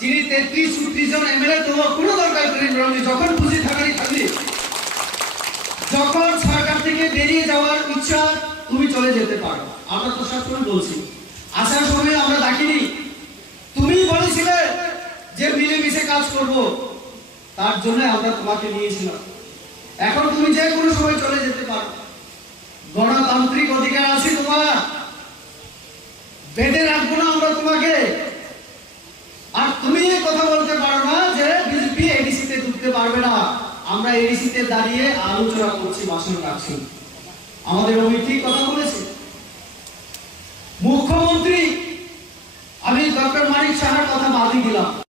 যিনি তেত্রিশ উনত্রিশ জন এমএলএ তো কোনো দরকার করেন রনি যখন খুশি থাকারই থাকলি যখন সরকার থেকে বেরিয়ে যাওয়ার ইচ্ছা, তুমি চলে যেতে পারো। আমরা তো সবসময় বলছি। আসার সময় আমরা ডাকিনি। তুমি বলেছিলে যে মিলেমিশে কাজ করব। তার জন্য আমরা তোমাকে নিয়েছিলাম। এখন তুমি যে কোনো সময় চলে যেতে পারো। গণতান্ত্রিক অধিকার আছে তোমার। বেঁধে রাখব না আমরা তোমাকে। পারবে না। আমরা এডিসিতে দাঁড়িয়ে আলোচনা করছি, ভাষণ রাখছি। আমাদের অমিত কথা বলেছে? মুখ্যমন্ত্রী, আমি ডক্টর মানিক সাহার কথা বাদই দিলাম।